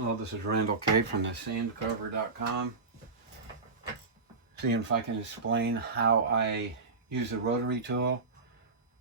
Hello, this is Randall K from Thesandcarver.com. Seeing if I can explain how I use the rotary tool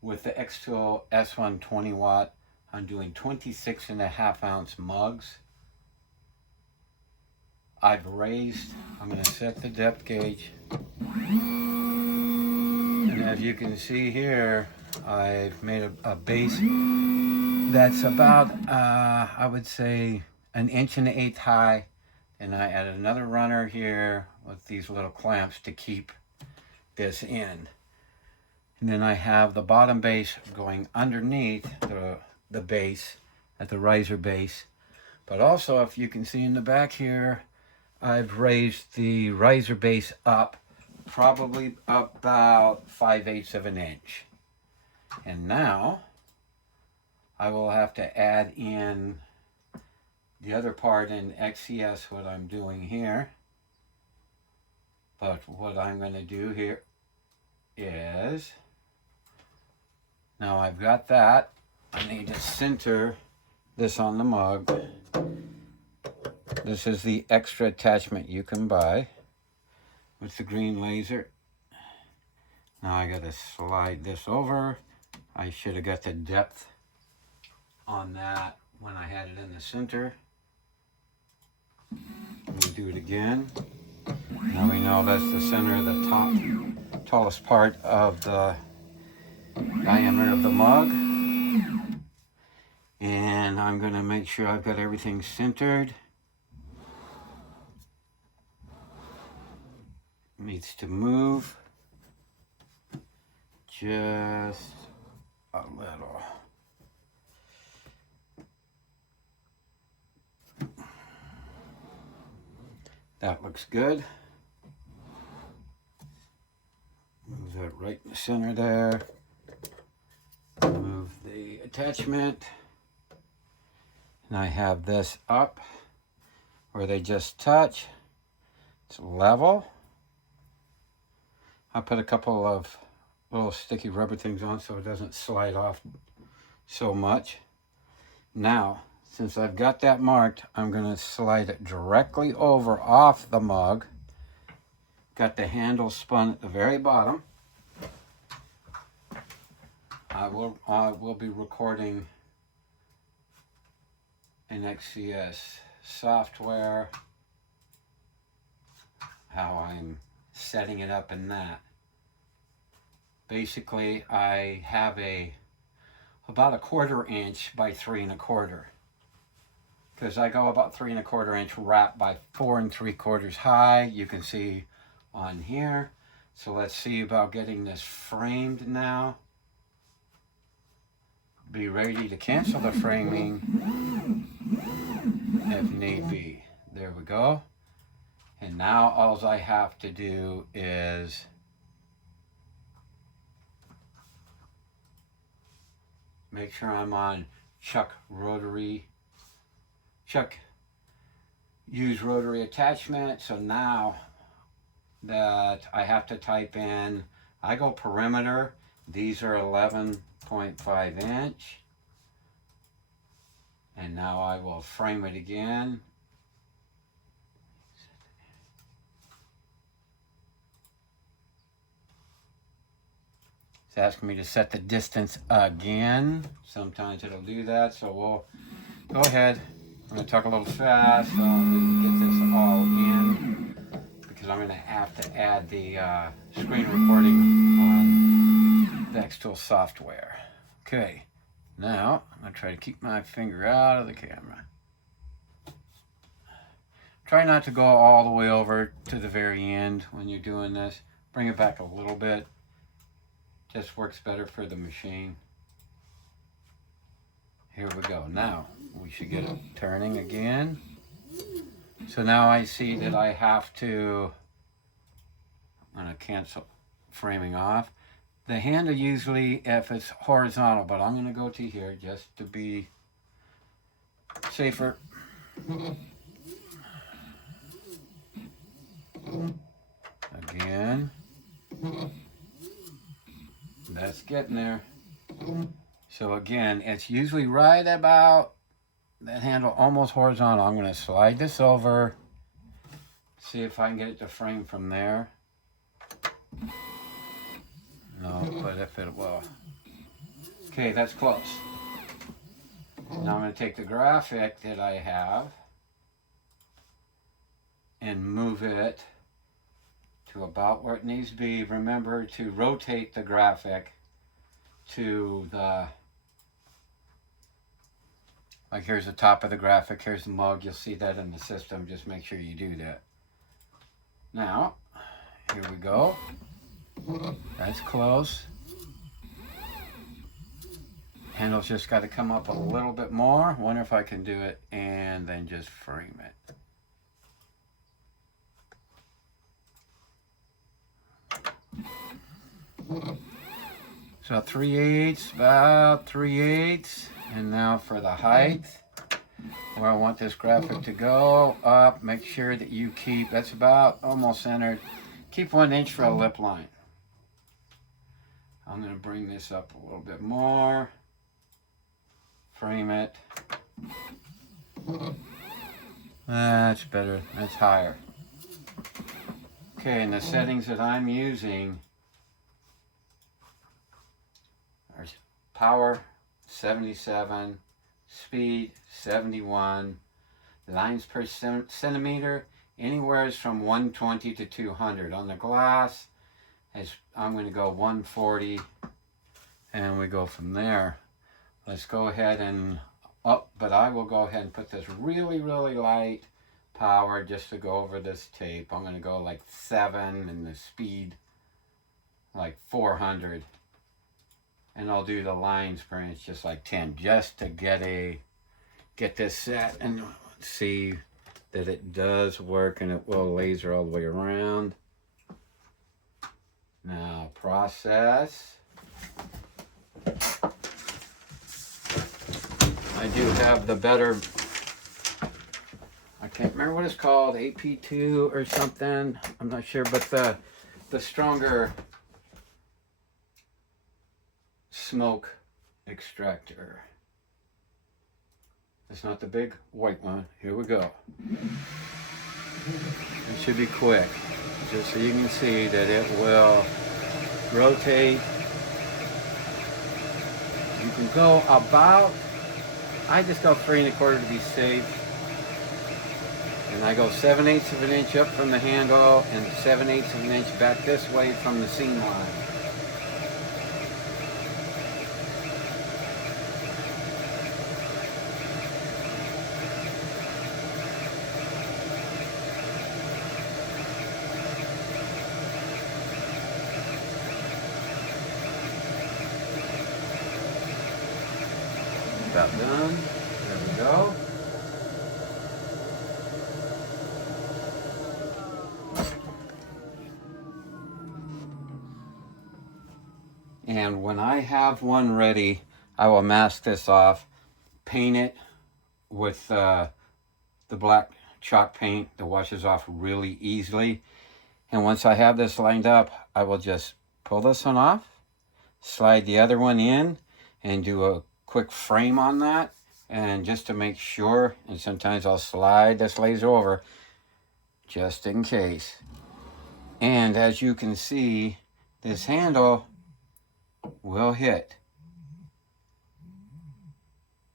with the Xtool S1 20 watt. I'm doing 26.5 ounce mugs. I'm going to set the depth gauge. And as you can see here, I've made a base that's about, I would say, 1.1 inches high. And I added another runner here with these little clamps to keep this in. And then I have the bottom base going underneath the base at the riser base. But also, if you can see in the back here, I've raised the riser base up probably about 5/8 of an inch. And now I will have to add in the other part in XCS, what I'm doing here. But what I'm going to do here is, now I've got that, I need to center this on the mug. This is the extra attachment you can buy with the green laser. Now I got to slide this over. I should have got the depth on that when I had it in the center. Let me do it again. Now we know that's the center of the tallest part of the diameter of the mug. And I'm going to make sure I've got everything centered. Needs to move just a little. That looks good. Move that right in the center there. Move the attachment. And I have this up where they just touch. It's level. I put a couple of little sticky rubber things on so it doesn't slide off so much. Now, since I've got that marked, I'm going to slide it directly over off the mug. Got the handle spun at the very bottom. I will be recording in XCS software how I'm setting it up in that. Basically, I have about 1/4 inch by 3 1/4. Because I go about 3 1/4 inch wrap by 4 3/4 high. You can see on here. So let's see about getting this framed now. Be ready to cancel the framing if need be. There we go. And now all I have to do is make sure I'm on use rotary attachment. So now that I have to type in, I go perimeter. These are 11.5 inch. And now I will frame it again. It's asking me to set the distance again. Sometimes it'll do that, so we'll go ahead. I'm going to talk a little fast so we can get this all in, because I'm going to have to add the screen recording on the Xtool software. Okay, now I'm going to try to keep my finger out of the camera. Try not to go all the way over to the very end when you're doing this. Bring it back a little bit. Just works better for the machine. Here we go. Now we should get it turning again. So now I see that I have to, I'm going to cancel framing off. The handle usually, if it's horizontal, but I'm going to go to here just to be safer. Again. That's getting there. So again, it's usually right about that handle almost horizontal. I'm going to slide this over, see if I can get it to frame from there. No, but if it will. Okay, that's close. Now I'm going to take the graphic that I have and move it to about where it needs to be. Remember to rotate the graphic to the, like here's the top of the graphic, here's the mug. You'll see that in the system. Just make sure you do that. Now, here we go. That's close. Handle's just got to come up a little bit more. Wonder if I can do it and then just frame it. So 3/8, about 3/8. And now for the height, where I want this graphic to go up, make sure that you keep, that's about almost centered. Keep 1 inch for a lip line. I'm going to bring this up a little bit more. Frame it. That's better. That's higher. Okay, and the settings that I'm using are power 77, speed 71, lines per centimeter anywhere from 120 to 200. On the glass, I'm going to go 140, and we go from there. Let's go ahead and up, but I will go ahead and put this really, really light power just to go over this tape. I'm going to go like 7 and the speed like 400. And I'll do the lines per inch just like 10, just to get this set and see that it does work and it will laser all the way around. Now process. I do have the better, I can't remember what it's called, AP2 or something, I'm not sure, but the stronger smoke extractor. It's not the big white one. Here we go. It should be quick, just so you can see that it will rotate. You can go about, I just go 3 1/4 to be safe. And I go 7/8 of an inch up from the handle and 7/8 of an inch back this way from the seam line. About done. There we go. And when I have one ready, I will mask this off, paint it with the black chalk paint that washes off really easily. And once I have this lined up, I will just pull this one off, slide the other one in, and do a quick frame on that. And just to make sure, and sometimes I'll slide this laser over just in case. And as you can see, this handle will hit.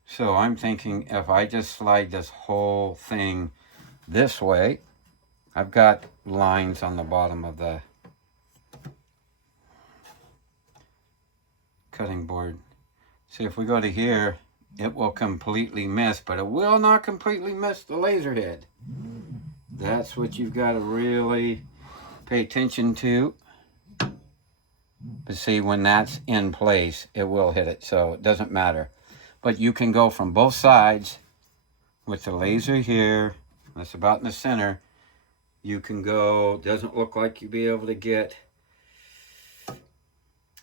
So I'm thinking if I just slide this whole thing this way, I've got lines on the bottom of the cutting board. See, if we go to here, it will completely miss, but it will not completely miss the laser head. That's what you've got to really pay attention to. But see, when that's in place, it will hit it, so it doesn't matter. But you can go from both sides with the laser here. That's about in the center. You can go, doesn't look like you'll be able to get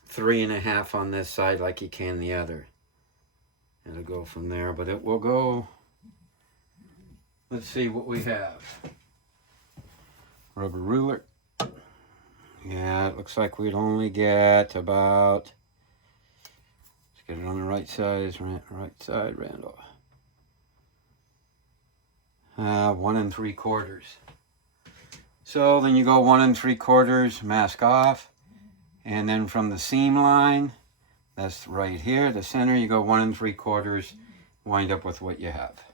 3 1/2 on this side like you can the other. It'll go from there, but it will go. Let's see what we have. Rubber ruler. Yeah, it looks like we'd only get about, let's get it on the right side, Randall. 1 3/4. So then you go 1 3/4, mask off, and then from the seam line, that's right here, the center, you go 1 3/4, wind up with what you have.